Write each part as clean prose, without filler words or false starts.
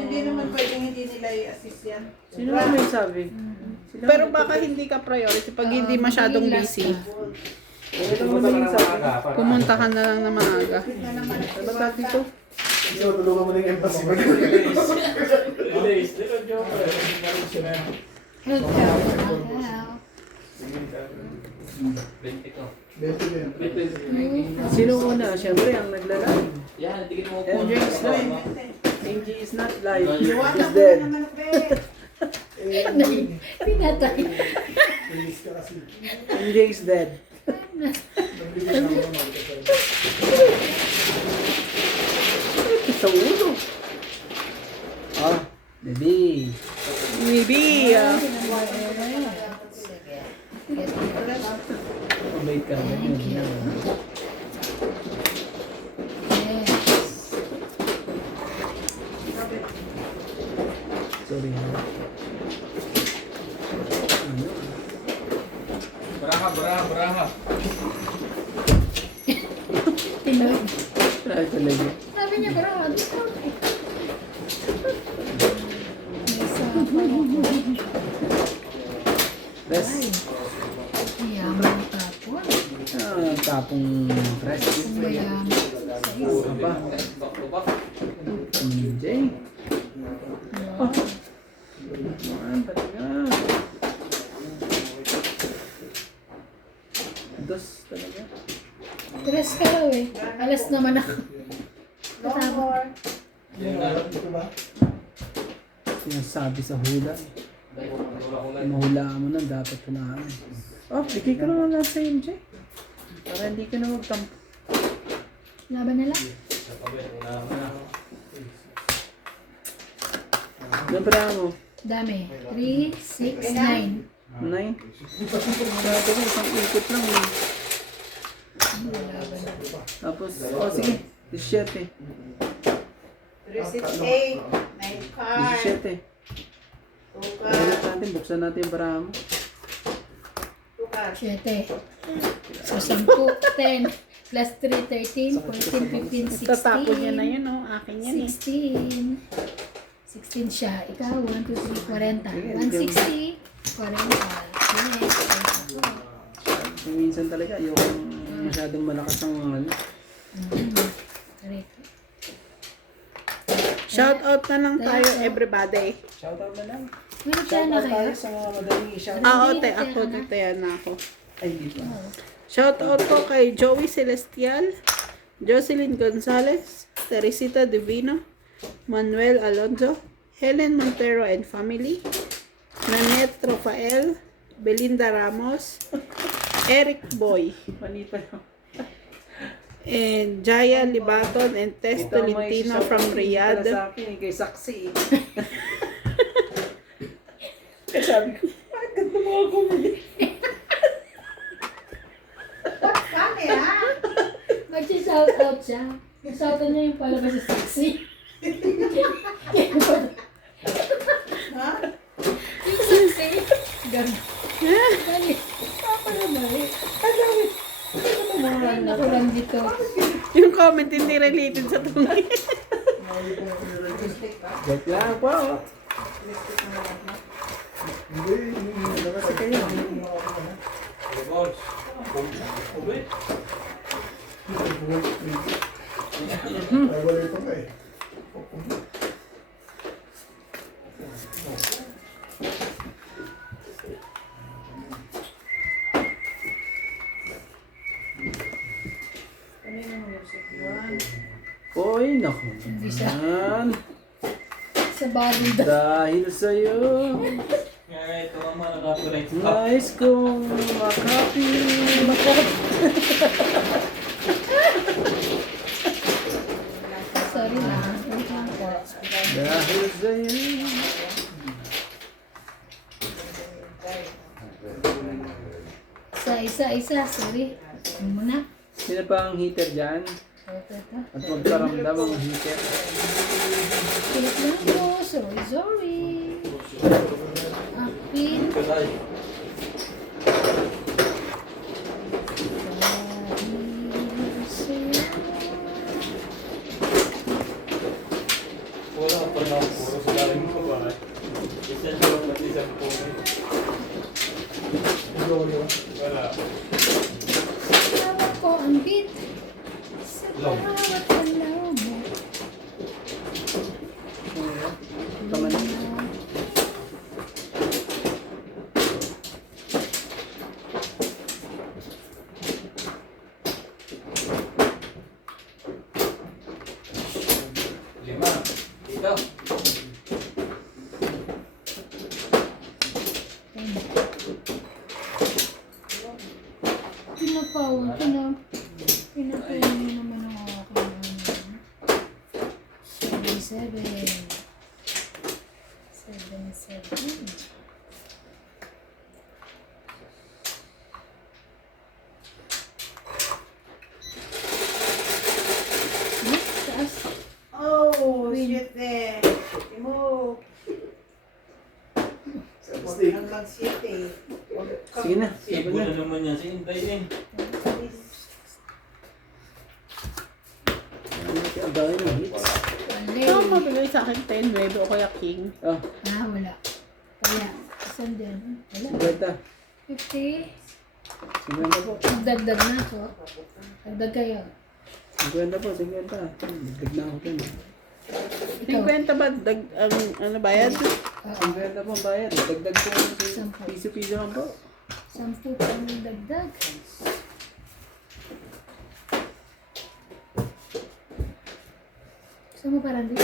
hindi naman pwedeng hindi nila i-assist yan. Sino ba may sabi? Sino Pero baka hindi ka priority pag hindi masyadong busy. Pumunta ka na lang na maaga. Ano ba dito? Tulungan mo na yung embassy. Sino una? Siyempre, ang naglalaro. Yan, dikit mo MJ is live. MJ is not live. He's Iwanan mo dead. naman, be. Pinatay. MJ is dead. Sa ulo. Ah, baby. Maybe. Wait ka. Thank you. Yes. Sorry. Baraha. Tinawag. Try talaga. Sabi niya, pero dito. May sapaw ako. Rest. Yaman ang tapon. Ah, tapong press. Ang mayaman. Ano ba? MJ. Oh. Ano talaga? Dos talaga. Tres ka raw eh. Alas naman ako. Katapon. Sinasabi sa hula. Mahulaan mo na, dapat hulaan. Oh, bigay ka naman lang sa MJ. Para hindi ka na magtampo. Laban na lang. Ano pala mo? Dami. 3, 6, 9. 9? Sabi ko, isang ikot lang eh. Tapos, oh sige, 17. 368. 9 card. 17. 2 Buksan card. natin, buksan natin yung bara mo. 2 card. 7. So, 10, 10. Plus 3, 13, 14, 15, 16. Tatapon niya na yun, oh. Akin yan eh. 16. 16 siya. Ikaw, 1, 2, 3, 40. 160. 40. Yes. Kung minsan talaga, yung masyadong malakas ang ano. Correct. Shout out na lang tayo, everybody. Shoutout na lang. May reply na Shoutout kayo? tayo sa mga madaling i-shout. Ote, ako, dito yan na ako. Ay, di pa. Shout out ko kay Joey Celestial, Jocelyn Gonzalez, Teresita Divino, Manuel Alonzo, Helen Montero and family, Nanette Rafael, Belinda Ramos, Eric Boy, Manita lang. and Jaya Libaton and Tess Tolentino from Riyadh. Sa akin, kay Saksi. Kaya sabi ko, bakit ganito mo ako muli? Mag-shout out siya. Shout out niya yung palabas sa sexy. Ha? Yung sexy. Ganun. Bali. Papa na bali. Ay, naku lang dito. Yung comment hindi related sa tunay. Joke lang po. Kasi kayo. Uy, naku naman. Sa bali daw. Dahil sa'yo, Ito naman, nag-connect ka. nais kong makapi. Sorry na. Wait lang po. Dahil sa'yo. Isa. Sorry. Ano muna? Sino pa ang heater dyan? Ito. At magkaramdam ang heater. Wait lang po. Sorry. Apin. Wala pa na, puro Wala. Hawak ko ang beat sa bawat galaw mo. Tama na. Lima. Dito. Pinapawan, pinapawan mo naman ang aking ano. 7. Taas. Oh, shit eh. Mo. Hanggang 7. Sige na. Ibo na naman yan. Si Intay din. Ang dami ng hits. Mali. Ito mabigay sa akin 10, 9 o kaya king. Ah, Wala. Kaya, saan din? Wala. 50. 50. 50 po. Dagdag na ako. Dagdag kayo. 50 po, 50. Dagdag na ako dun. 50 ba? Ano bayad? 50 po ang bayad. Dagdag po. Sampo. Piso-piso lang po. 10 pa ang dagdag. Gusto mo parang di?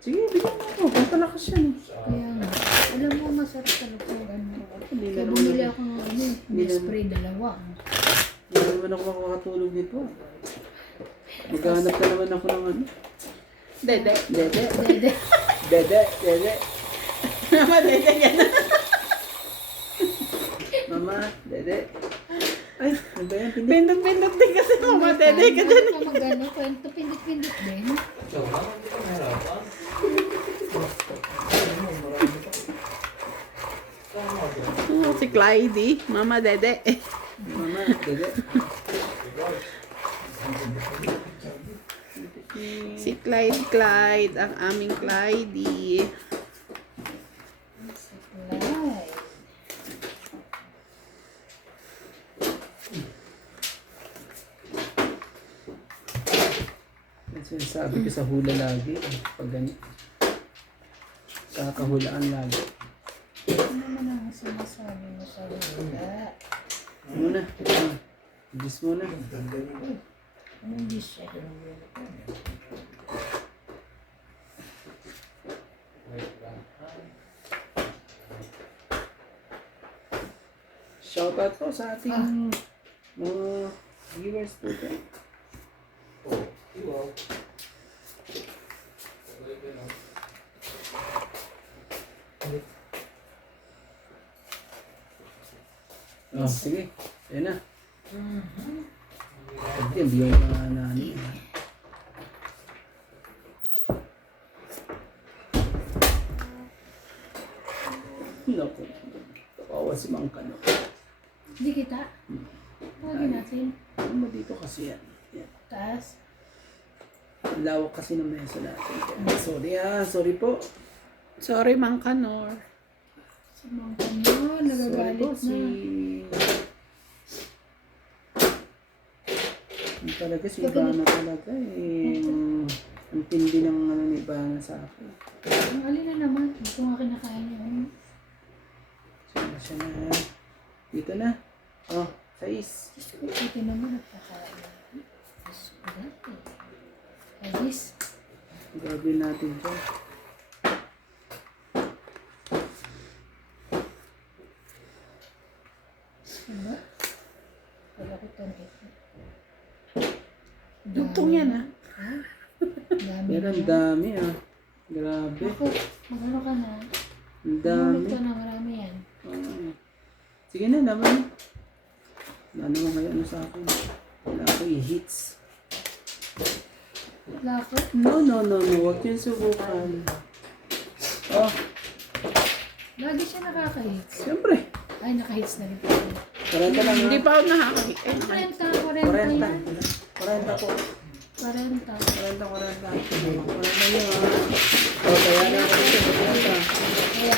Sige, bigyan mo ako. Pantalakas yan. Kaya nga. Alam mo, masarap talaga yung ano. Hindi Kaya na bumili naman. ako ng ano, Hindi na- spray dalawa. Hindi na naman ako makakatulog nito. Maghanap na naman ako ng ano. Dede. Dede. Dede. Dede. Dede. Mama, dede yan. Mama. Dede. Ay, ano ba yan? Pindit. Pindot-pindot din kasi mama, dede ka dyan. Bakit ka mag-ano? Kwento, pindit-pindit din. So, naman hindi ka mahirapan. Oh, si Clyde. Mama, dede. Mama. Dede. Si Clyde, ang aming Clyde. Supply. Yan sinasabi ko sa hula lagi. Pag ganyan. Kakahulaan lagi. Ano naman ang sinasabi mo sa wala? Muna. Diyos muna. Anong dish siya? Shoutout po sa ating mga viewers po. Oh, iwaw. Oh, sige. Ayan na. Pagdi, hindi yung mga nani. Naku. Kawawa si Mang Kano. Hindi kita. Tawagin natin. Ano dito kasi yan? Yan. Taas. Ang lawak kasi ng mesa natin. Sorry sorry po. Sorry, Mang Kanor. Si Mang Kano, Sorry nagagalit po si... na. Yung talaga si Ivana talaga eh. Ang tindi ng ano ni Ivana sa akin. Ang alin na naman. Ito nga kinakain niya. Ano? Siya na. Dito na. Oh, 6. Ito naman nagkakain. Alis. Gagawin natin dyan. Diba? Wala ko ito. Dugtong yan, ah. Dami Pero ang na. dami Grabe. Ako, magano ka na? Ang Namulot dami. ka na, marami yan. Sige na naman. Wala naman kayo ano sa akin. Wala ako i-hits. Wala ako. No. Huwag yung subukan. Oh, Lagi siya nakaka-hits. siyempre. Ay, naka-hits na rin po. 40 lang Hindi ha. pa ako nakakakita. Eh, naman. 40 yan. 40 po. 40. 40 yun ha. O, kaya na ako dito. 40. Kaya,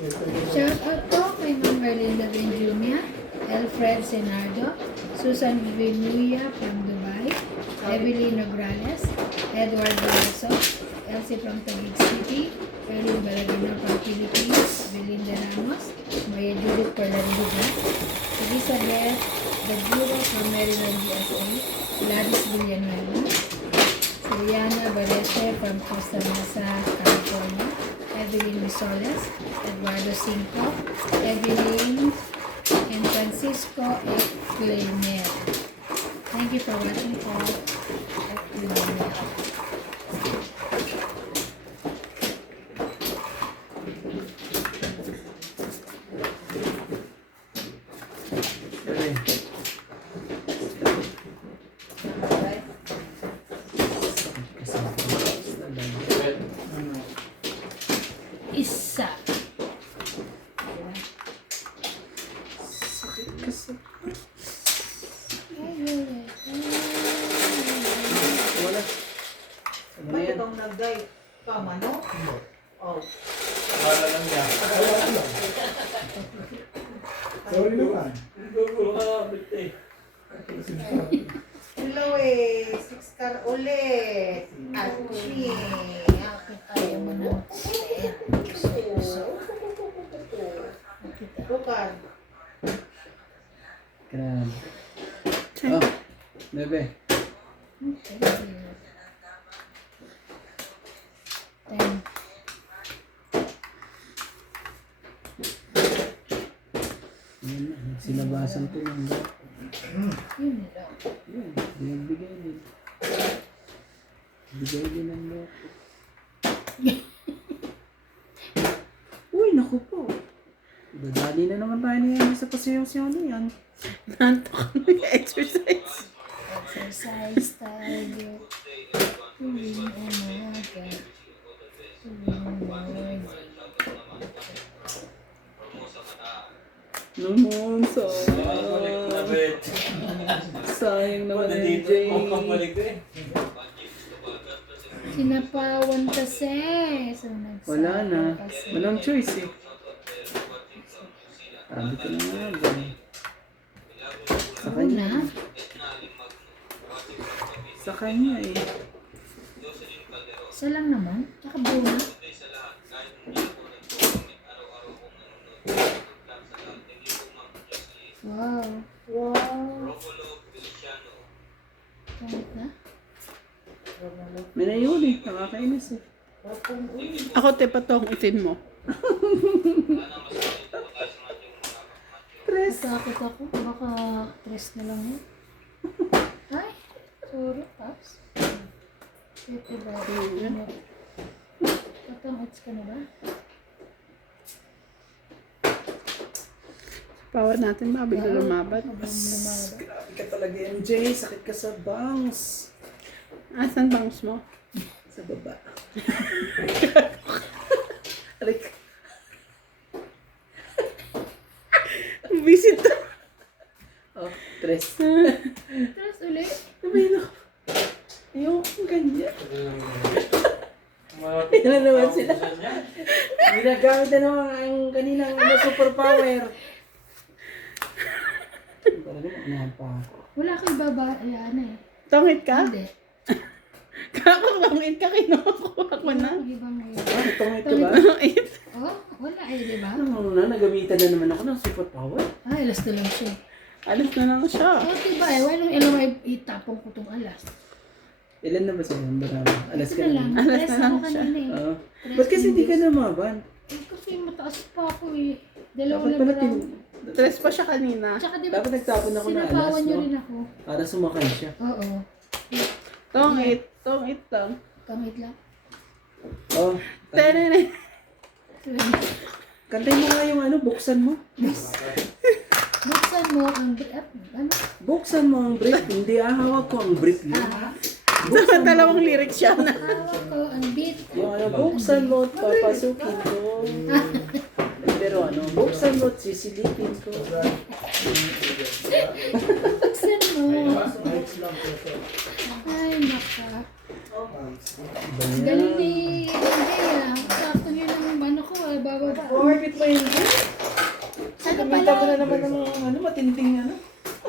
Shout out po kay Ma'am Erlinda Benjumia, Alfred Senardo, Susan Vinuya from Dubai, Evelyn Nograles, Edward Balaso, Elsie from Taguig City, Erlyn Balagino from Philippines, Belinda Ramos, Maya Judith Perlanduga, Elizabeth Baguro from Maryland, USA, Gladys Villanueva, Soriana Barete from Costa Mesa, California, Evelyn Misoles, Eduardo Cinco, Evelyn, and Francisco F. Clemer. Thank you for watching po. F. Clemer. Isa. Wala. Ano na Ba't yan? itong nagday? Tama, no? Oh. Wala lang niya. Sorry naman. Gugulo ka na, bit eh. Hello eh. 6 car ulit. Achi. Ayaw mo na. Bukan. Grabe. Oh, bebe. Ten. Yun na, silabasan ko lang. Yun lang. Yun, binagbigay din. Bigay din ang loko. Uy, naku po. Dadali na naman tayo niyan sa pasayaw-sayaw na yan. Nantok ako nag-exercise. Exercise tayo. Tuwing umaga. Tuwing morning. Naman, Balik na, bit. sayang naman Wala ang dito, Jay. mukhang balik eh. Sinapawan kasi. So, Wala na. kasi. Walang choice eh. Sabi ko na nga ba. Sa Oo kanya. na. Sa kanya eh. Isa lang naman. Tsaka buo na. Wow. Wow. Kahit na. May nayuli. Nakakainis eh. Ako, te, patongitin mo. Natakot ako. Baka stress na lang yun. Ay, sorry, Paps. Pwede ba? Patangits ka na ba? Power natin ba? Bigla lumabat. Habang lumaban. Grabe ka talaga MJ. Sakit ka sa bangs. Asan bangs mo? Sa baba. Arik. Visit to. Oh, tres. Tapos ulit. Sabihin ako. Ayoko kung ganyan. Mga Yan na naman sila. paubusan niya. Ginagamit na naman ang kaninang superpower. Talaga maunahan pa ako. Wala kang babayaan eh. Tongit ka? Hindi. Kakatongit ka, kinukuha ko na. Wala kang ibang may... Ah, tungit ka ba? Tongit. Oh, wala eh, di ba? Ano na, nagamitan na naman ako ng superpower. Ay, alas na lang siya. Alis na lang siya. Oh, diba eh, walang alam ay itapong ko itong alas. Ilan na ba sa'yo? Marami. Alas ka na na. lang. Alas Tres na lang ako siya. kanina eh. Oo. Tres Ba't kasi hindi ka minutes. namaban? Eh, kasi mataas pa ako eh. Dalawa Dapat na pala lang. Tres pa siya kanina. Tsaka diba, Dapat nagtapon ako ng alas, sinapawan niyo no? rin ako. Para sumakay siya. Oo. Tongit. Tongit lang. Kamit lang. Oh. Tenene. Kantay mo nga yung ano, buksan mo. Buksan mo ang... Ano? Buksan mo ang brief. Hindi hawak ko ang brief yun. Ah, Sa dalawang lyrics siya na. hawak ko ang beat. Yung ano, buksan mo at papasukin ko. Pero ano, buksan mo at sisilipin ko. Buksan mo. Ay, naka. Iba Galing yan. ni Andrea. Sakto yun ang ano ko ah. bababa. Kumipit mo yun. Sana Kumita mo pala, na naman ng ano, matinding ano.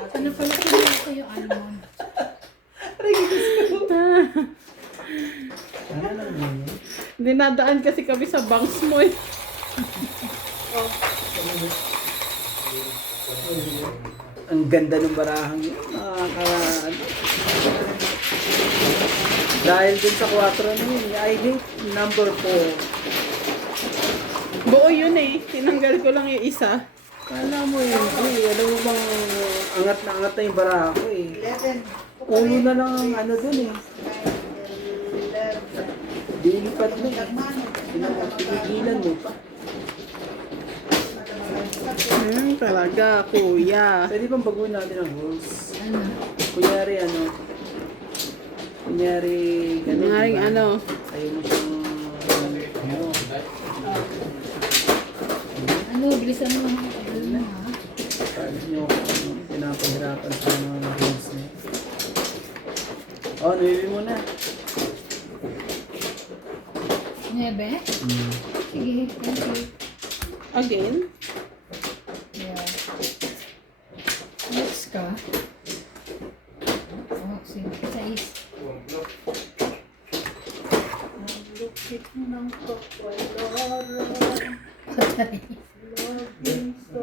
sana pala kinuha ko yung almond. Ano lang yun? Dinadaan kasi kami sa banks mo eh. Ang ganda ng barahang yun. Ano. Dahil dun sa 4 na yun, I hate number 4. Buo yun eh. Tinanggal ko lang yung isa. Kala mo yun, alam mo bang angat na yung baraha ko eh. 11. Ulo na lang ang ano dun eh. 11. Dilipat na eh. Pinigilan mo pa. Talaga, kuya. Pwede bang baguhin natin ang rules? Ano? Kunyari ganun. Ngaring diba? ano. Ayaw mo siyang ano. Ano, bilisan mo. Tagal mo ha. Paano nyo pinapahirapan sa mga rules niya. Oh, nuwi mo na. 9? Sige, thank you. Again? Yeah. Next ka. Oh, sige. 6. Lukit ng kapaloro. Patay. Laging sa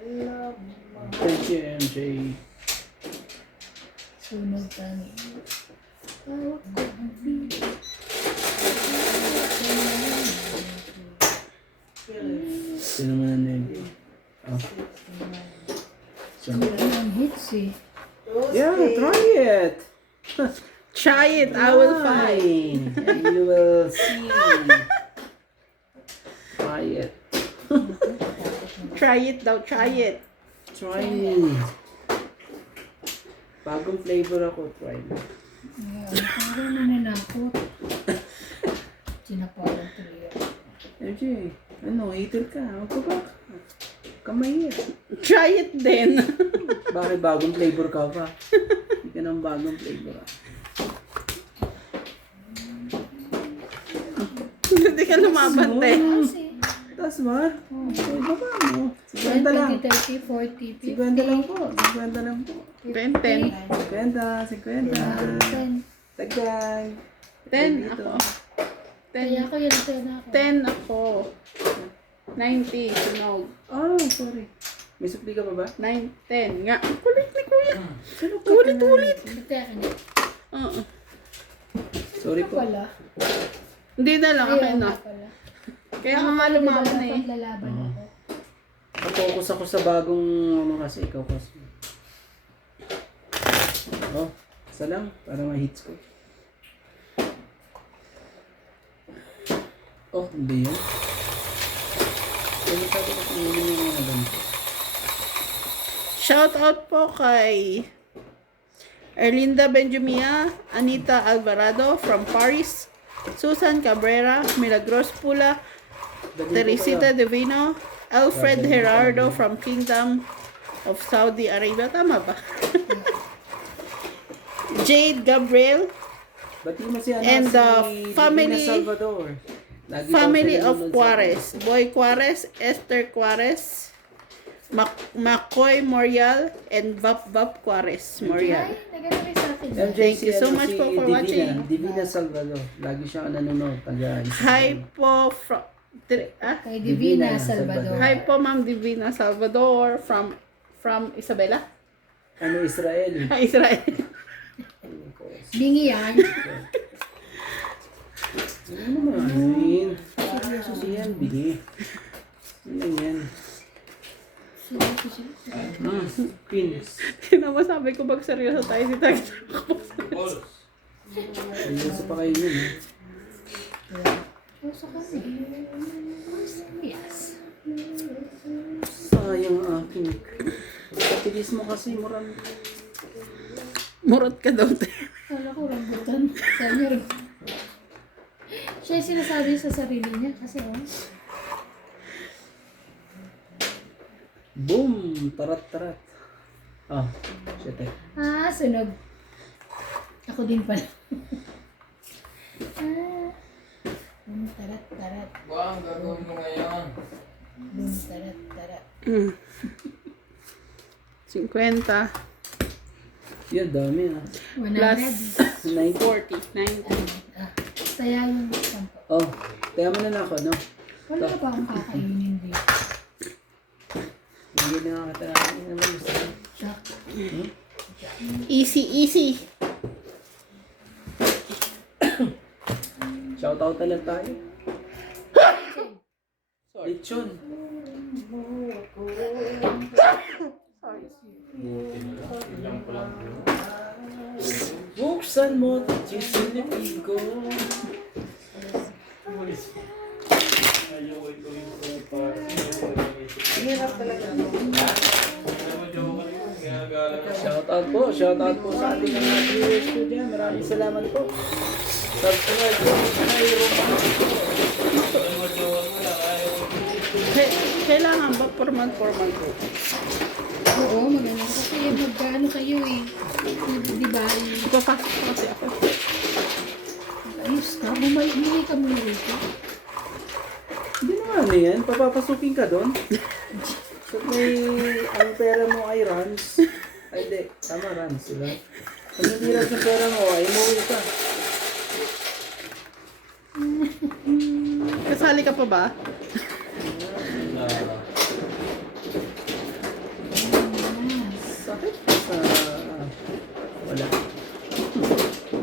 inalam. Thank you, MJ. Sunog tani. Tawag ko ang video. Sino man na MJ? Oh. So, Ang hits eh. yeah, try it. Try it, I will find. Fine. And you will see. Try it. Try it daw, try it. Try me. Bagong flavor ako, try me. Yeah, parang nananakot. Sinapawan tuloy ako. MJ, ano, hater ka. Huwag ka ba? Kamay it. Try it din. Bakit bagong flavor ka pa? Hindi ka ng bagong flavor. Hindi ka lumaban, te. Kasi, Tapos ba? Okay, baba mo. 50 lang. 20, 30, 40, 50 lang po. 50 lang po. 10. 50, 50. 10. Tagdag. 10 ako. Kaya 10. ako yun, 10 ako. 10 ako. 90, sunog. Oh, sorry. May supli ka pa ba? 9, 10. Nga, kulit ni kuya. Sino ka? Ulit. Kaya ka na. Oo. Sorry po. Wala. Hindi na lang, okay Ayaw na. nga pala. Kaya nga nga lumaban na eh. Paglalaban ako. Focus ako sa bagong ano kasi ikaw kasi. Oh, isa lang para ma-hits ko. Oh, hindi yan. Kaya sabi ko kung yun yung mga ganito. Shout out po kay Erlinda Benjumia, Anita Alvarado from Paris, Susan Cabrera, Milagros Pula, Teresita Divino, Alfred Gerardo from Kingdom of Saudi Arabia. Tama ba? Jade Gabriel, Bati mo si ano, And si the Divina family- Salvador. Lagi Family daw of siya nanonood Juarez, Boy Juarez, Esther Juarez, Makoy Morial, and Vap Juarez Morial. Ay, nagano sa akin. sa- MJ, Thank si you so ano, much si po for Divina, watching. Divina Salvador. Lagi siya nanonood. Hi po from Kay Divina Salvador. Hi po Ma'am Divina Salvador from Isabela, Ano, Israel. Israel. Bingi yan. Ano naman yun? Yan, bili. Ano yan? Queens. Tinama sabi ko bag seryoso tayo si Tag. Balls. Ayun pa kayo yun, ha? Puso kami. Yes. Sayang aking. Katilis mo kasi, murang. Murot ka daw te. Kala ko rambutan. Sabi niya rin. Siya yung sinasabi sa sarili niya kasi Boom! Tarat-tarat. Oh, shit eh. sunog. Ako din pala. Tarat, tarat. Ba, ang gagawin mo ngayon? Tarat, tarat. 50. Yan, dami ah. 100. 90. 40. 90. Kaya yung 10. Oh, kaya mo na lang ako, no? Wala pa akong kakainin dito. Hindi na kita natin naman gusto. Shock. Easy, easy. Shoutout na lang tayo. Lechon. Buksan mo, chisilipin ko. Ayoko ito yung sa party. Hirap talaga. Shoutout po sa ating mga viewers ko dyan. Maraming salamat po. Subscribe po. Kailangan ba formal po? Oo, maganda. Kasi magkano kayo eh. Di ba? Ipapasok ko kasi ako. Ayos ka. Bumili ka muna rito. Hindi naman ano yan. Papapasukin ka doon. So may ang pera mo ay runs. Ay hindi. Tama runs. Diba? Kung hindi runs ang pera mo ay umuwi ka. Kasali ka pa ba? Sakit. Wala.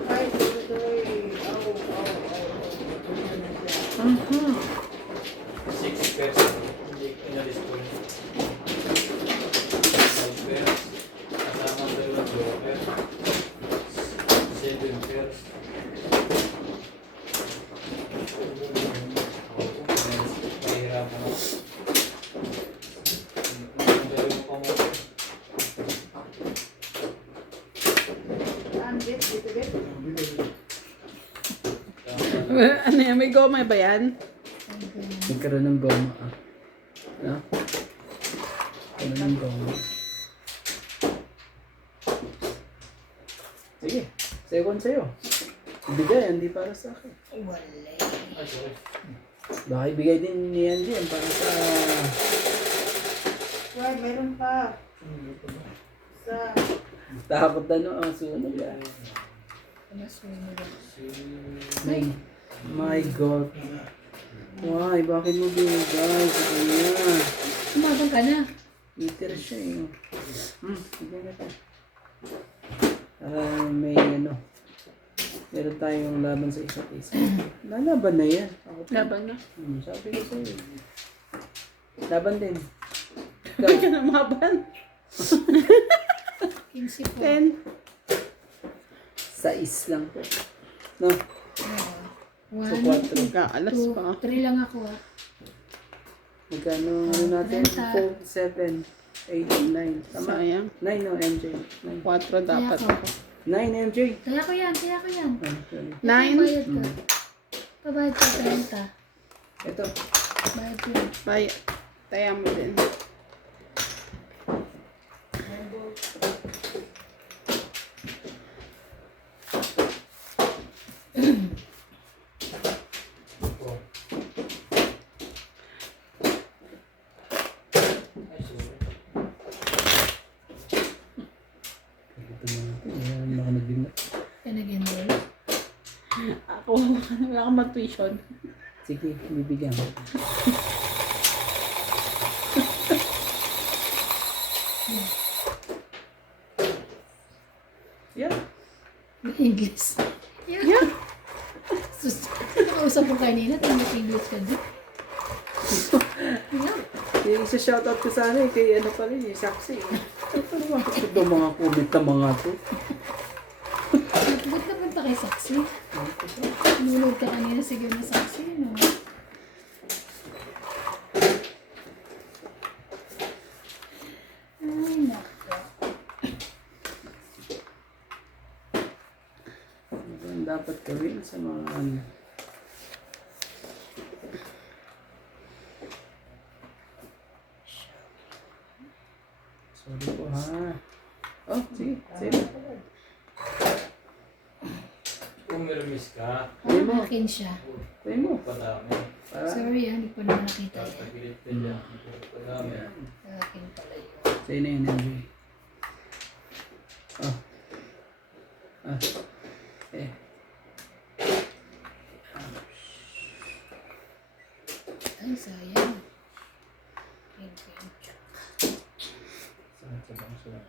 Ay, tuloy. Mhm. 6 pairs. Hindi inalis ko yun. 5 pairs. Kasama dalawang joker. 7 pairs. Mahirapan ako. Ang dalawang pamuti. Saan, Bet? Dito, Bet? Ano yan? May goma ba yan? Nagkaroon ng goma ah. No? Nagkaroon ng goma. Sige. Second sa'yo. Ibigay, hindi para sa akin. Wala. Ay, sorry. Baka ibigay din ni Andy yan para sa... Why, meron pa. Sa... Takot na no, ang sunog ah. My God. Why? Bakit mo binigay sa kanya? Umabang ka na. Eater siya eh. Sige na ito. May ano. Meron tayong laban sa isa't isa. Lalaban na yan. Ako pa. Laban na. Sabi ko sa'yo. Laban din. Hindi ka na maban. 15 po. 10. Sais lang po. No? So, 1, 4. Mag-aalas 2, pa. 3 lang ako ah. Magkano ano natin? 4, 7, 8, 9. Tama? Sayang. 9 no, MJ. 9. 4 dapat. Kaya ko. 9 MJ. Kaya ko yan. Ah, sorry. 9. Bayad ka. Pabayad ka 30. Ito. Bayad ko. Bay. Taya mo din. Ay, sorry. Ito na natin. Ayan, baka nagbilang. Yan again doon. Ako, wala kang mag-tuition. Sige, bibigyan ko. Yeah. English. Yeah. Sus, nakausap ko kanina, English ka din. Yeah. Yung isa shoutout ko sana eh, kay ano pala yung saksi eh. Ito naman, ito mga comment na mga to. Ba't napunta kay Saksi? Nulog ka kanina, sige na Saksi, no? Ay, nako. Ano ang dapat gawin sa mga ano? Sorry po ha. Oh, sige. Sige. Pumirmis ka. Parang akin siya. Tayo mo. Padami. Para. Sorry, hindi ko na nakita yan. Tagilit din yan. Padami. Yan. Akin pala yun. Sa'yo na yun, MJ. Oh. Ah. Eh. Ay, sayang. Pinch. Saan sa bangso na?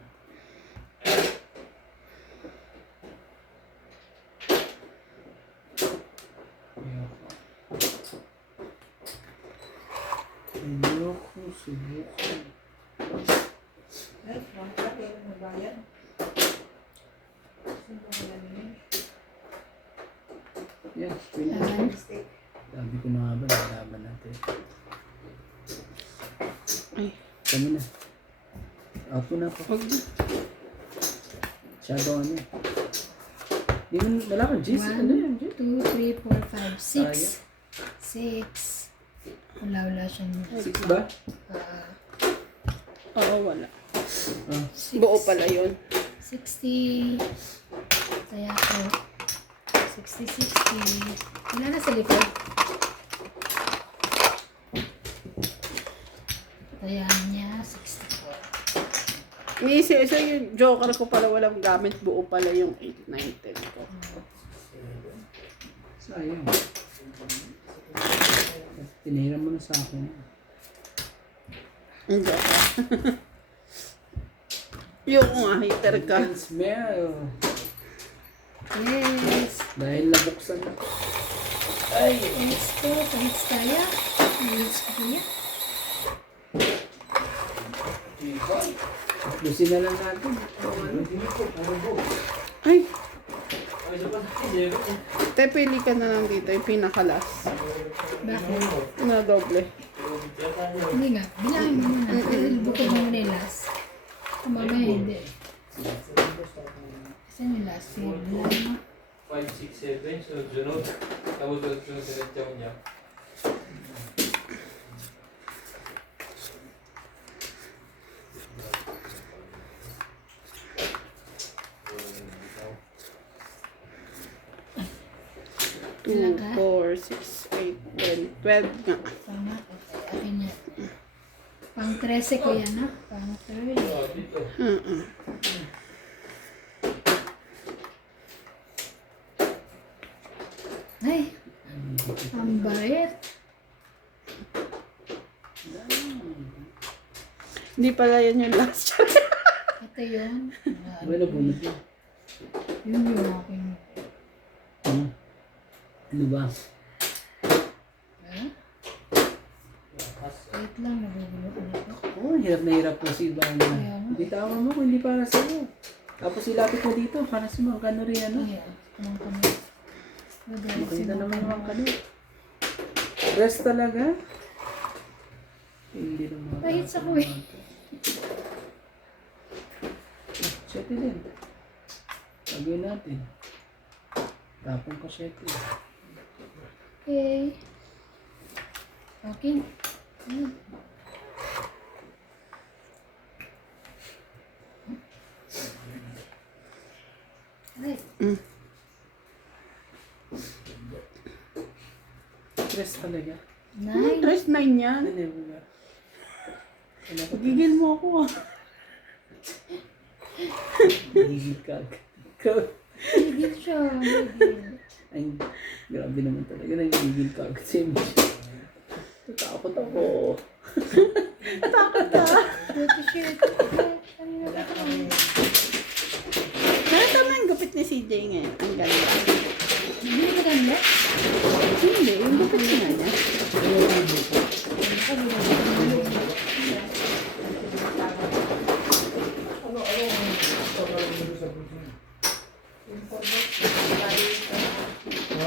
Ayoko, subuko. Ay, mga kayo magbayad. Sino ba yan yun? Yes, pwede. Ayan. Mistake. Sabi ko na nga ba, nalaban natin. Ay, Kami na. Out mo na ako. wag na. Shadow ano eh. Yung wala kang GC. Ano yan, 1, G? 2, 3, 4, 5, 6. 6. Wala siyang 6 ba? Oo, wala. Ah. Buo pala yun. 60. Kaya ko. 60, 60. Wala na sa likod. Kaya niya 64. May isa yung joker ko pala walang gamit. Buo pala yung 8, 9, 10 ko. Sayang. Tinahiram mo na sa akin. Hindi ka. Yung hater ka. Can smell. Yes. Dahil nabuksan na. Ay. Let's go. Kahit tayo. Let's go yan. Lusin na lang natin. Ay, Ay, sa pa sa te, pili ka na lang dito. Yung pinakalas. Bakit? Na doble. Hindi nga. Bilangin mo muna. Bukod mo muna yung last. Mamaya hindi. Saan yung last? Sige, bilangin mo. 5, 6, 7. Sunod-sunod. Tapos sunod-sunod niya. Ilan 2, ka? 4, 6, 8, 10, 12 nga. Tama. Okay. Akin yan. Pang 13 ko yan, ha? Pang 30. Oh, dito. Ay! Ang bayet. Hindi pala yan yung last. Ito yun. Ano bunot yun? Yun yung akin. Ano? Ano ba? Eh? Wait lang, nagugulo ko na ito. Oh, hirap na hirap po si Ivana. Kaya nga. Hindi tama mo kung hindi para sa'yo. Tapos ilapit mo dito para sa mga kano rin ano. Ay, kumang kami. Maganda naman yung mga kano. Rest talaga? Hindi naman. Pahit sa kuwi. Siyete din. Lagyan natin. Tapong ko siyete. Okay. Okay. Ay, Rest talaga. 9. Dress 9 yan. Ano yung ba? Ano ko? Gigil mo ako ah. Gigil ka. Ikaw. Higil siya. Higil. Ay, grabe naman talaga. Nagigil ka. Kasi natakot ako. Takot ka. Ito shit. Kanina ba ito? Nakita mo yung gupit ni CJ ngayon. Ang ganda. Hindi maganda. Hindi, yung gupit nga niya.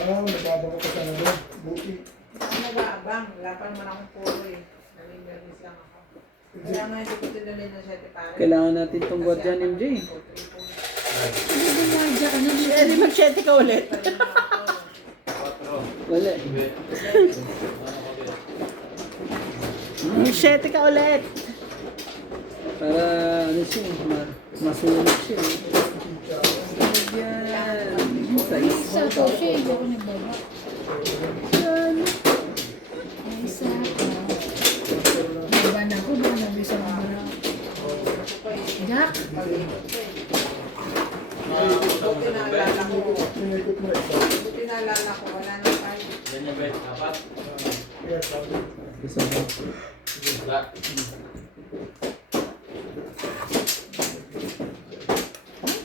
Wow, nagkabako ka sa ano. Buki. Ako nag-aabang. Wala pa naman akong puro eh. Nalimernis lang ako. Kaya nga hindi ko tinuloy ng 7 pare. Kailangan natin itong guardian MJ. Hindi bumadya ka na. Pwede mag-7 ka ulit. 4. Wala. Bet. Mag-7 ka ulit. Para ano siya, masunog siya. Guardian. Sa Toshe, hindi ako nagbaba. May isa. Baba na ako, baka nabisa ko na. Jack, Buti naalala ko. Sinikot mo ito. Buti naalala ko. Wala na tayo. Yan yung bet. Apat. Kaya sabi, Isa ba? Wala.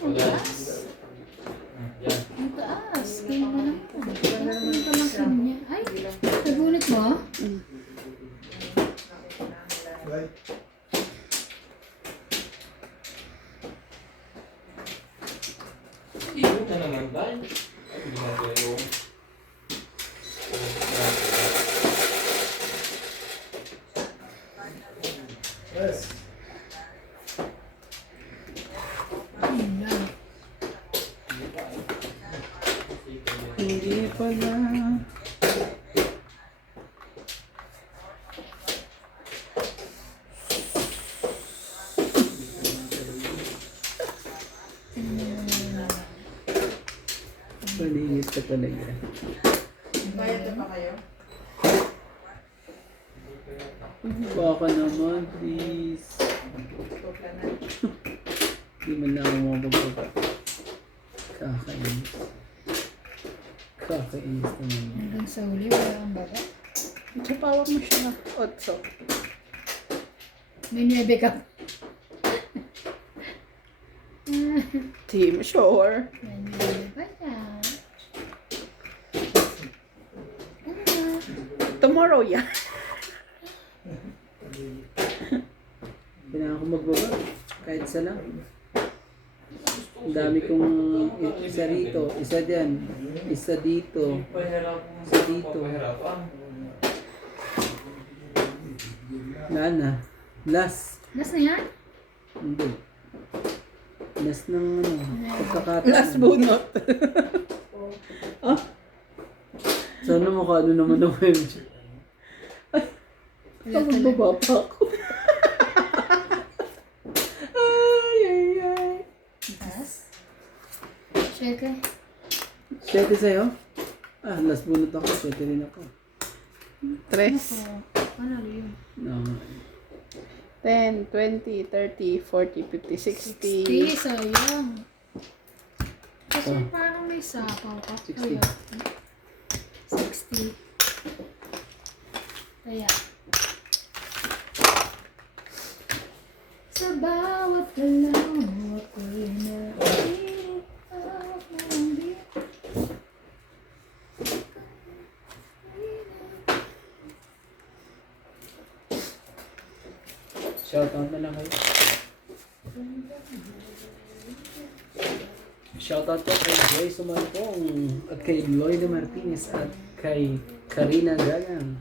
Wala. Yan. ang taas. Kaya mo naman. Ano pamangkin niya? Ay, nabunot mo? right? Ikot na naman tayo. Ay, hindi na tayo. Yes. Ayun lang. Hindi pala. Paligid ka talaga. Bayad na pa kayo? Baka naman, please. Tupla na. Hindi man na ako mabababa. Kakainis. Kakainis naman. Hanggang sa huli, wala kang baba. Tsapawag mo siya na. Otso. May 9 ka. Team sure. May 9 pa yan. Ano na? Tomorrow yan. Hindi na ako magbaba. Kahit isa lang. Ang dami kong isa rito, isa dyan, isa dito, isa dito. Wala na. Last. Last na yan? Hindi. Last ng ano, pagkakataon. Last bunot. Sana mukha ano naman ng MJ. Wala talaga. Magbaba pa ako. Ay, ay, ay. Last? Share ka. 7 sa'yo? Last bunot ako. 7 rin ako. 3. Ano yun? No. 10, 20, 30, 40, 50, 60. 60, sayang. Kasi Oh. parang may sapaw ka. 60. Kaya, 60. Kaya. Sa bawat galaw mo ako'y naiiyak ng di- Shoutout na lang kayo. Shoutout po kay Joy Sumalpong at kay Lloyda Martinez at kay Karina Galang.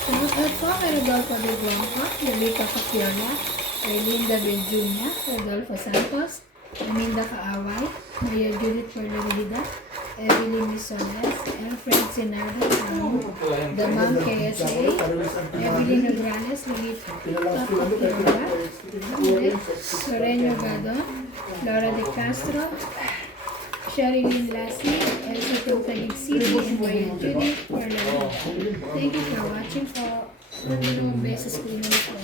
Shoutout po kay Rodolfo de Blanco, Yolita Capiola, kay Linda Benjunia, Rodolfo Santos, Aminda Kaaway, Maria Judith Perlerida, Evelyn Misones, Alfred Sinado, Damang KSA, Evelyn Nograles, Lolita Capiola, Soreño Gadon, Laura De Castro, Sherilyn Lassie, Elsa Tulfelig City, and Maria Judith Perlerida. Thank you for watching po. Dalawang beses ko yun po.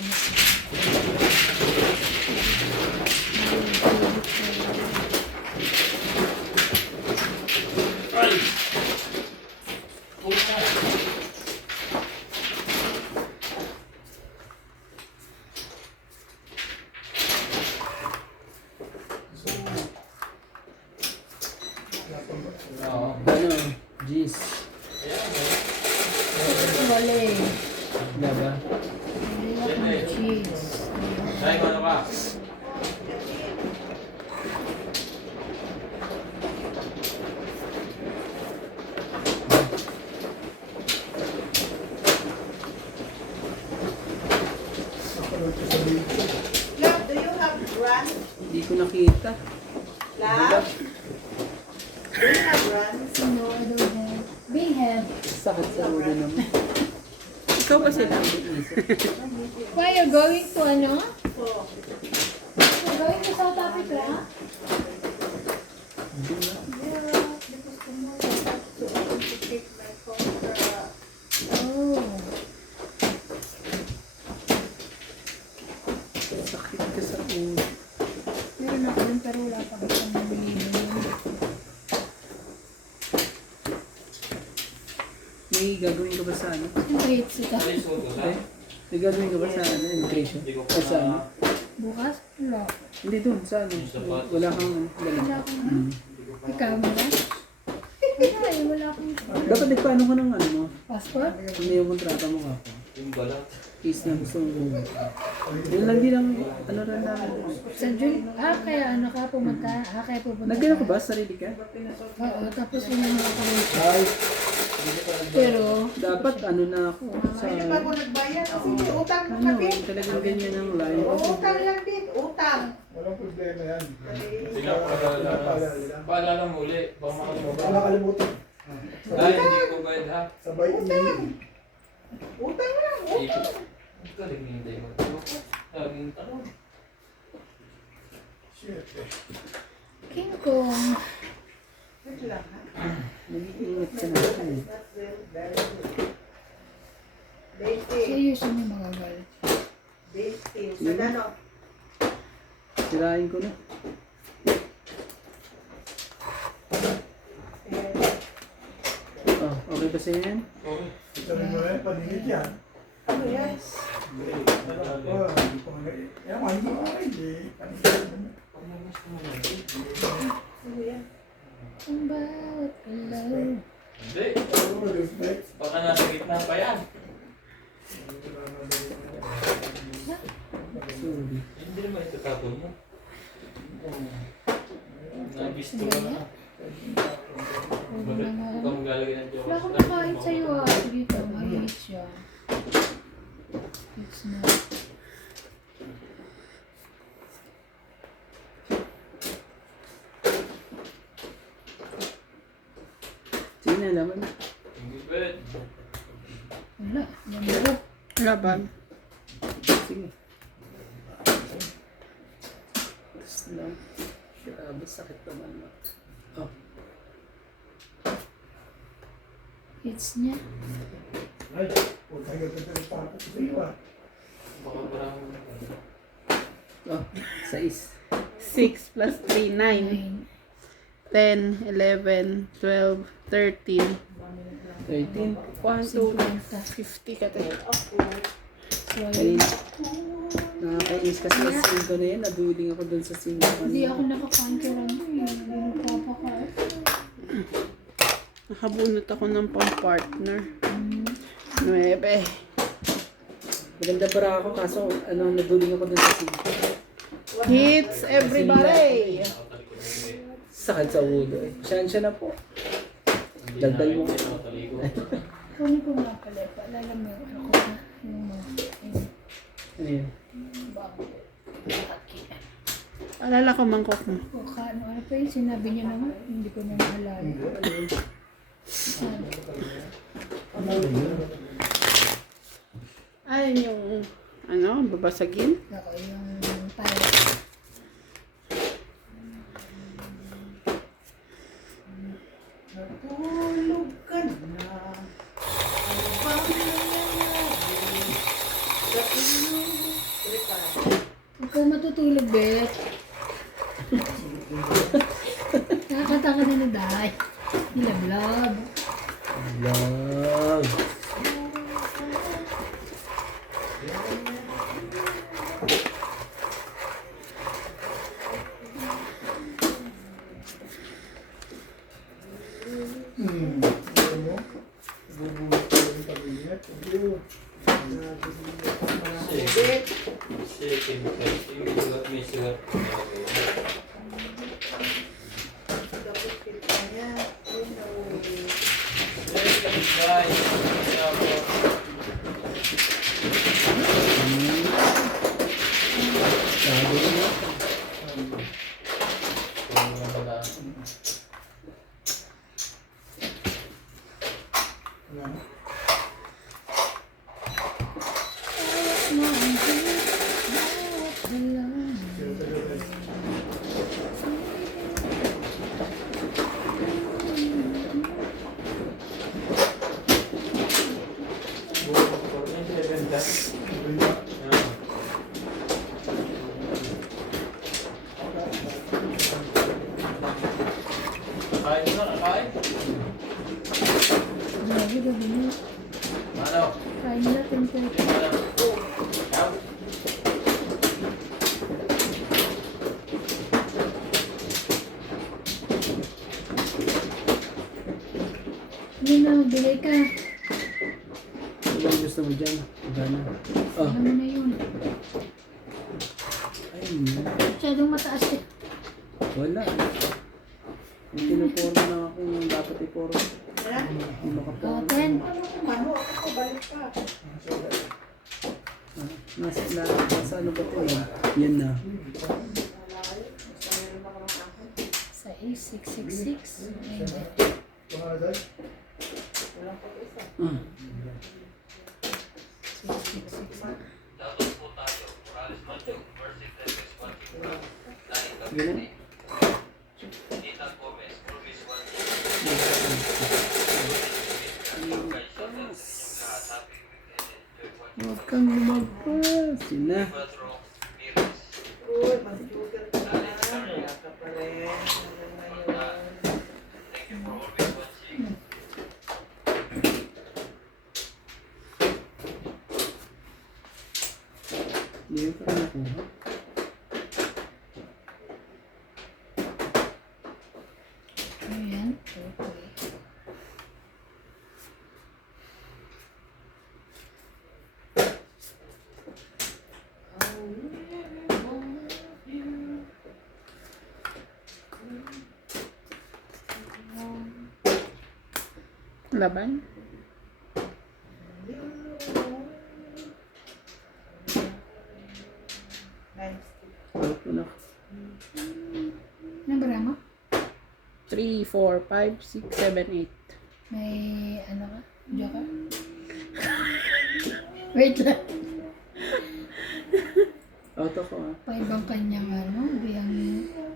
Oo. Ano? Jeez. Wale. Diba? Hindi ako cheese. Dahil ano ka? Love, do you have run? Hindi ko nakita. Love? Do you have run? No, I don't have. Big have. Sakit sa ulo naman. Ikaw ba sila? Why you're going to ano? Oh. You're going to South Africa? Hindi na. gagawin ka ba sa ano? Siyempre, hits ito. Alis ko ko Okay. May gagawin ka ba sa ano? Immigration? Hindi ko Ay, sa ano? pa Bukas? Wala. Hindi doon, sa ano? Wala kang ano? Wala Wala. akong ikaw mo ba? Wala eh, wala akong Dapat nagpaano ka ng ano mo? passport. Ano yung kontrata mo ka po? yung balat. Case na gusto mong gawin. Yun lang din ang ano rin na. Sa June, kaya ano ka pumunta? Kaya pupunta Nagano ka ba? Sarili ka? Oo, tapos yun ang mga kamay. Pero, Dapat ano na ako sa... Hindi pa ako nagbayad kasi may utang mo Ano, kami. talagang ganyan ang line. Utang lang din, utang. Walang problema yan. Sige, paalala mo uli. Baka makalimutan. Wala kalimutan. Ay, hindi ko bayad ha. Sabay ini. Utang lang, utang. Galing hintay mo. Laging tanong. Shit. King Kong. Wait lang ha. Nag-iingat ka na ako eh. That's very good. 20. Seryoso mo magagal. 20. Sa dano. Sirain ko na. Oh, okay ba sa'yo yan? Okay. Sabi mo na yan, paninit yan. Ano yan? Oh, hindi ko nga. Yan, hindi ko nga. Hindi. Paninit. Ano yan? Ang bawat alaw. Hindi. Ano ba, respect? Baka nasa gitna pa yan. Sorry. Hindi naman itatapon mo. Nabisto ka na. Huwag na nga. Huwag kang maglalagay ng joke. Wala akong makain sa'yo Dito, maliit siya. It's not. Sige na, laman na. Hindi pwede. Wala. Lambo. Laban. Sige. Tapos lang. Grabe, sakit naman mo. Oh. Hits niya. Ay, huwag kayo tayo sa iyo ah. Baka parang... Oh, 6. 6 plus 3, 9. 10, 11, 12, 13. 13. 1, 2, 50 ka tayo. Ay, nakakainis kasi sa scene ko na yan. Naduling ako dun sa scene ko. Hindi ako nakakain ka lang. Hindi nagpapakain. Nakabunot ako ng pang-partner. 9. Maganda para ako kaso ano, naduling ako dun sa scene ko. Hits everybody! Sakit sa ulo eh. Siya na po. Daldal mo. Kunin ko nga pala. Paalala mo ako na yung mga Ano yun? bago. Laki. Alala ko mangkok mo. O ano pa yun? Sinabi niya naman. Hindi ko na maalala. Ayun yung, babasagin. Ako yung pirate. Natulog ka na. Ano bang nangyayari? Sa iyong reparo. Huwag ka matutulog, Bet. Nakakanta ka na ng dahay. Nilablab. Love. Ano mo? Bubulot ko yung paninit. Hindi yun. Second test. Yung sugat may sugat. Dapat kita niya. Bye. Sabi ko na. Ano? Sino tayo? Ano yun? Kain na, kain. Grabe, gabi na. na, magbigay ka. Ano bang gusto mo dyan? Gana. Oh, Alam mo na yun. ayun yun. Masyadong mataas eh. Wala. May tinuporo na akong dapat iporo. Wala? Hindi makaporo. 10. Mano, ako balik pa. Nasa ano ba ito eh? Yan na. Sa A666. Hindi. Mm. 666. Ganun. Huwag kang lumagpas. Yun na. Uy, mag-joker ka na. Wala ka pa rin. Hanggang ngayon. Hindi ko pa nakuha. Ayan. Okay. Laban. Out mo na. Nabara mo? 3, 4, 5, 6, 7, 8. May ano ka? Joker? Wait lang. Out ako ah. 5 ang kanyang ano. Biyang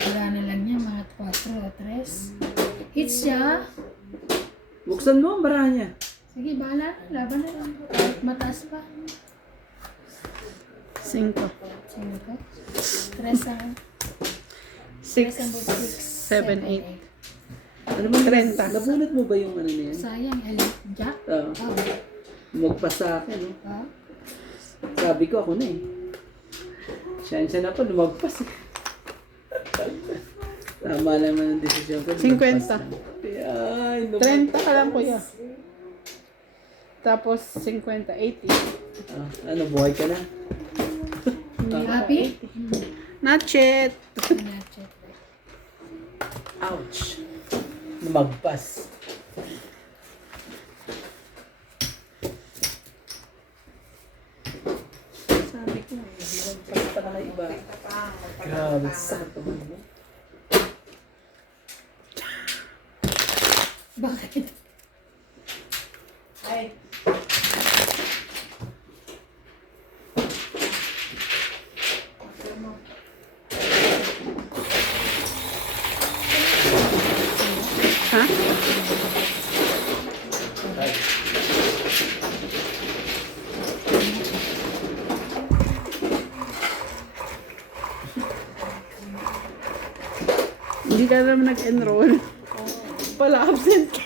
wala na lang niya. Mga 4 o 3. Hits siya. Buksan mo ang barahan niya. Sige, bahala. Laban na lang. Kahit mataas pa. 5, 5. 3 ang 6, 7, 8. Ano ba? 30. Nabunot mo ba yung ano na yan? sayang. Elite Jack. Oo. Oh. Magpas sa akin. No? Oh. Sabi ko ako na eh. Siya na pa, lumagpas eh. Tama naman ang desisyon ko. 50. lumagpas lang. Ay, 30 ka lang kuya. Tapos 50, 80. Ah, ano, buhay ka na? Happy? Not yet. Ouch! Lumagpas. Sabi ko, lumagpas pa na iba. Grabe, sakit naman mo. Bakit? Ay, Ha? Hindi ka naman nag-enroll. Pala absent ka.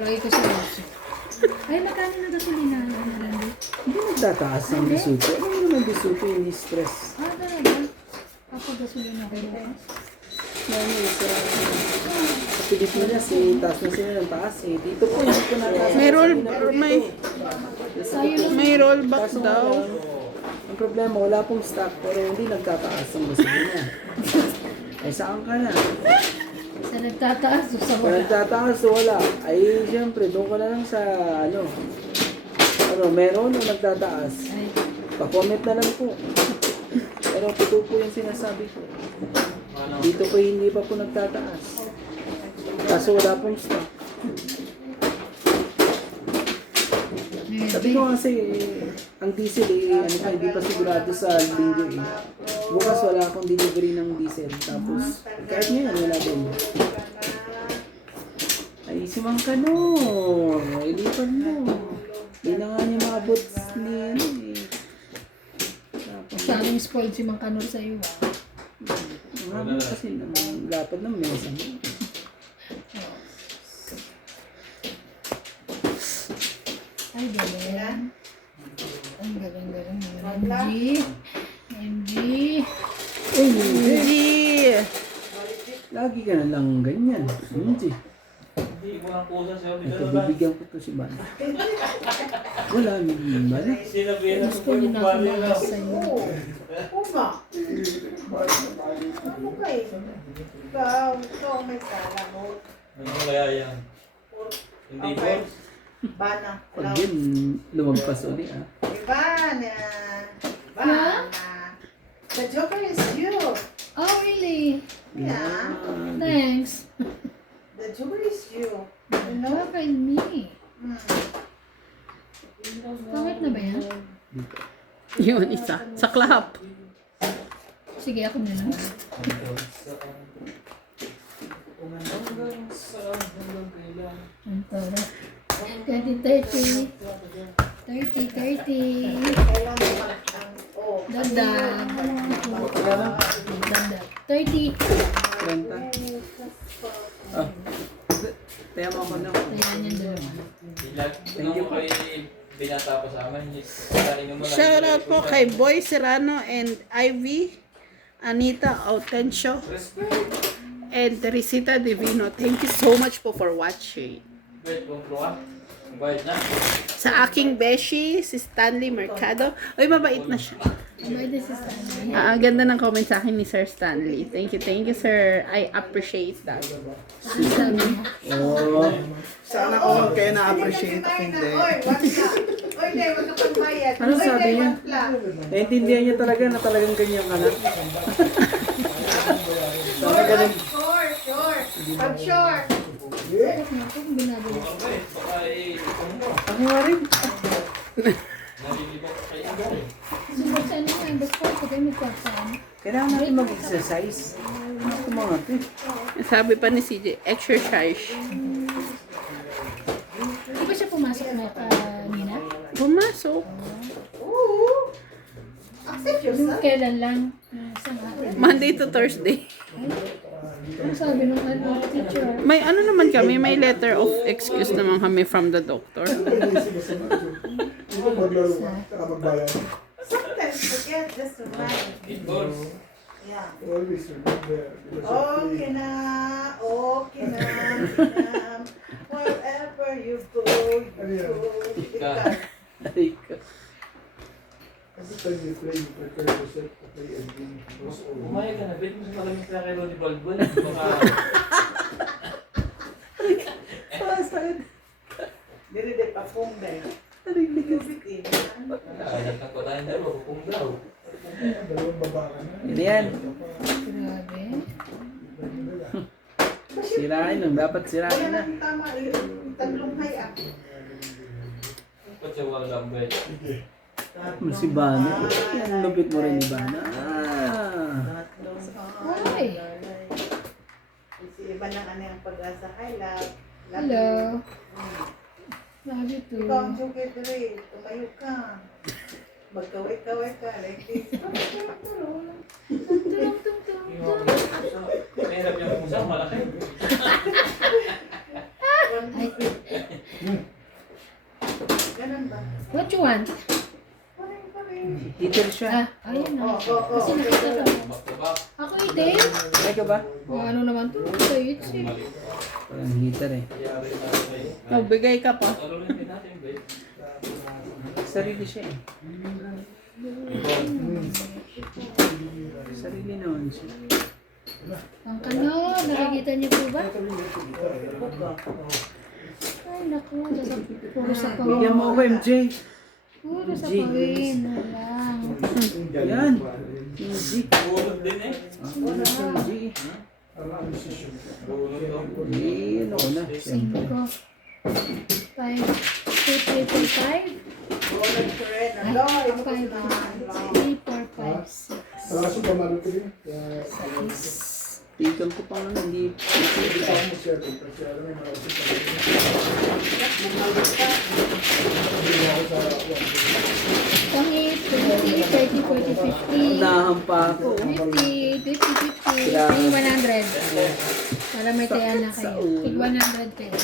Lagi ko sa boso. Ay, magkano na gasolina? Ano lang din? Hindi nagtataas ang disuto. Ano naman disuto yung stress? Ah, talaga? Kapag gasolina ko bukas. Ano sa Pilipinas eh, taas na sila ng taas eh. Dito po, hindi ko nataas. May roll, Sa'yo lang. may rollback Kaso nga daw. lang, ang problema, wala pong stock pero hindi nagtataas ang gasolina. Ay saan ka na? Sa nagtataas o sa Kung wala? nagtataas o wala, ay siyempre doon ka na lang sa ano, meron o nagtataas. Ay, Pa-comment na lang po. Pero totoo po yung sinasabi ko. Dito po hindi pa po nagtataas. Kaso wala pong stock. Sabi ko kasi, ang diesel ano pa, hindi pa sigurado sa linggo eh. Bukas wala akong delivery ng diesel. Tapos, kahit ngayon wala din. Ay, si Mang Kanor, ilipan mo. Hindi na nga niya maabot ni ano eh. Tapos, masyadong spoiled si Mang Kanor sa iyo. ang haba kasi ng lapad ng mesa mo. Ay, galing. Ang galing-galing. MG. MG. Uy, hindi. Hindi. Lagi ka na lang ganyan. Hindi. Hindi, walang pusa siya. Ito, bibigyan ko to si Bana. Wala, hindi Bana. Sinabihan Gusto niyo na ako mga sa'yo. Uma. Ano ka eh? Ikaw, ito ang may sala mo. Ano kaya yan? Hindi Okay. balls? Bana. Pag yun, lumagpas ulit ah. Bana. Bana. The Joker is you. Oh, really? Yeah. Thanks. The Joker is you. You know? Look at me. Hmm. Pangit na ba yan? Yun, isa. Sa clap. Sige, ako na lang. Ang tara. 20-30. 30-30. Kailan naman ang... Oh. Dadag. Dadag. 30. 30. Ah. Kaya mo ako na. Ayan yung dalawa. Thank you po. Binata pa sa amin. Shout out po kay Boy Serrano and Ivy, Anita Autencio, and Teresita Divino. Thank you so much po for watching. Wait, kung truwa? Bayad na. Sa aking beshi, si Stanley Mercado. Ay, mabait na siya. By this is Stanley. Ang ganda ng comment sa akin ni Sir Stanley. Thank you, sir. I appreciate that. Ano sabi mo? Oh. Sana all kayo na-appreciate ako hindi. Oy, wag ka. Oy, hindi, wag ka pang bayad. Ano Oy, sabi hindi, niya? wag lang. Naintindihan niya talaga na talagang ganyan ka na. Sure. Pag sure. Bakit na ako kung binabalik? Okay, baka Ako nga rin. nalilibak ka kayo. Sumunod sa ano nga, basta ko kayo magkakasama. Kailangan natin mag-exercise. Ako mga ito. Sabi pa ni CJ, exercise. Di ba siya pumasok na kanina? Pumasok. Oo. Accept yourself. Kailan lang? Isang araw. Monday to Thursday. Ano sabi nung ano, teacher? May ano naman kami, may letter of excuse naman kami from the doctor. Hindi ko maglaro ka, saka magbayad. Sometimes forget just to remind. It balls. Yeah. Always remember. Okay na. Wherever you go, you go. Ika. Ay, Every time you play, you prepare yourself to play a game. Umayag ka na, bet mo sa malamig kaya kay Ronnie Balbon. Baka Dili de pa pong dahil. ayat na pa tayong dalawa, kung daw. Dalawang baba ka na. Hindi yan. Grabe. Sirain lang. Dapat Wala sirain na. nang tama. Tatlong haya. Ba't siya walang bet? Sige. Si Bana. Yan, lupit mo rin ni Bana. Ah. Ay. Si iba ng ano yung pag-asa. Hi, love. Hello. Love you too. Ikaw ang sukit rin. Tumayo ka. Magkaway-kaway ka. Like this. Tung, tung, tung, Yung tung. mga pusa. Mahirap yung pusa, malaki. Ay, Ganun ba? what you want? Paring. Teacher siya. Ayun na. Oo. Kasi nakita ko. Back to back. Ako itin? Ay ka ba? O ano naman to? Ito itsi. Mali. Walang heater eh. Kayari na tayo. Magbigay ka pa. Talunin din natin, bet. Sarili siya eh. Sarili naman siya. Ang kano, nakikita niyo po ba? Ay, naku. Puro sa Bigyan mo ako MJ. Puro sa pawin. Walang. Yan. MJ. Bulog din eh. MJ. Bulog daw. Eh, ano ko na. Siyempre. 5, 2, 3, 4, 5. Bulog ko rin. Ay, Ano? 5, 3, 4, 5, 6. Wala sa pamalo ko rin. Kaya Tigam ko pa nga hindi. hindi pa ako mag-share. Kasi alam mo, marami sa pamalo. Hindi ako sa Pang 8, 20, 30, 40, 50. Unahan pa ako. 50, 50, 50. Pang 100. Para may tayan na kayo. Tig 100 kayo.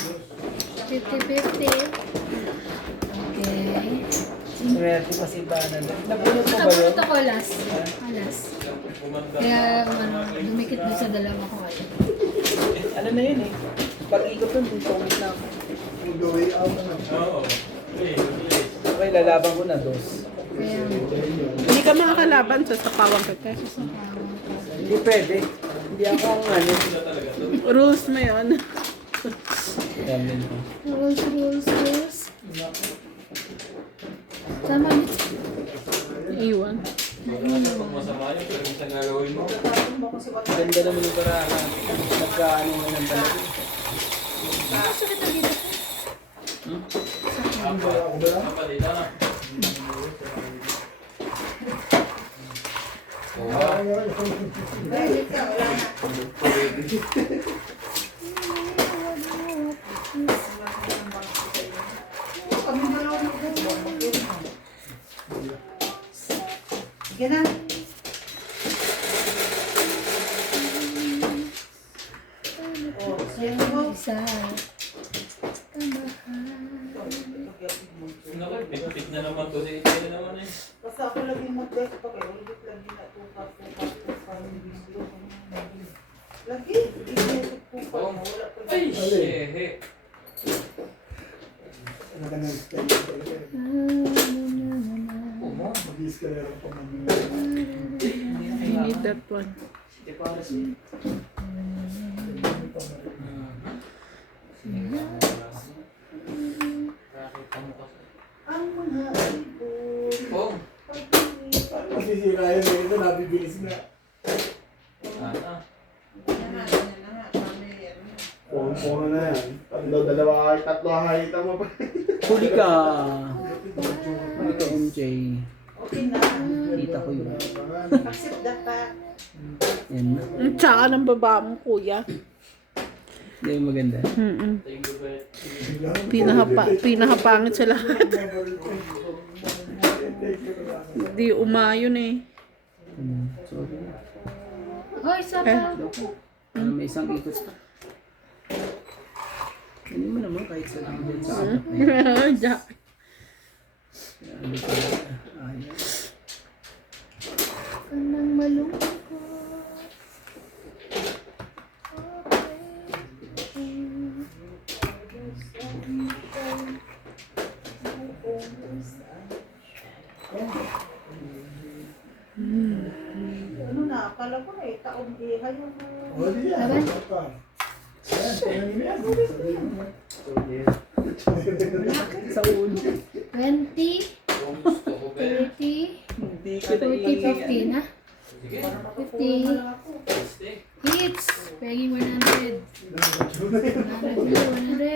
50, 50. Okay. Swerte pa si Bana. Nabunot mo ba yun? Nakabunot ako last. Alas. Gumanda. Kaya, ano, dumikit doon sa dalawa ko. Ano na yun eh? Pag-ikot doon, tungkol na ako. Kung the way out naman. Oo. Please. Okay, lalaban ko na, dos. Kaya Hindi ka makakalaban sa sapawang kete. sa pawang ko. Hindi pwede. Hindi ako ang ano. Sila talaga to. Rules mo yun. Yamin ko. Rules. Tama niyo. Iwan. Pag masama yun, pero minsan gagawin mo. Ganda naman yung paraan. Nagkaano mo ng dati. Apat dito na. Dahil ka, wala na. Kami dalawa na po. Sige na. Oh, sa'yo mo. Isa. Naku, pit na naman to. Kaya naman eh. Basta ako lagi mag-desktop eh. Ulit lagi na tukas. Lagi. Tukas. Wala ko. Ay, shehe. Ano ka nag-stay talaga eh. Umo. Mag-iis ka na lang pa man. I need that one. Hindi para siya. Ang mga ibon. Oh. Paano masisira yun eh? Ito nabibilis na. Sana. Yan na, yan na nga. Kami yan. Puro na yan. Tatlo kahita mo pa. Huli ka. Huli ka, MJ. Okay na. Kita ko yun. Accept the fact. Yan na. Ang tsaka ng baba mo, kuya. Hindi yung maganda. Mm-mm. Thank you, Brett. Pinakapangit sa lahat. Hindi umayon eh. Sorry. Hoy, isa pa. Ano, may isang ikot pa. Hindi mo naman kahit sa lang din sa apat na yun. Jack. Ano pa? Ayos. Kanang malungkot. Ano na, akala ko na eh. Taon iha yung... O, di yan. Aray. Ano pa? Ayan, tingnan mo yan. Sabihin mo. Sa ulo. 20, Kung gusto ko, Brett. 30, Hindi ko 40, 50 na. Sige. 50. Stay. Hits. Peggy 100. 100.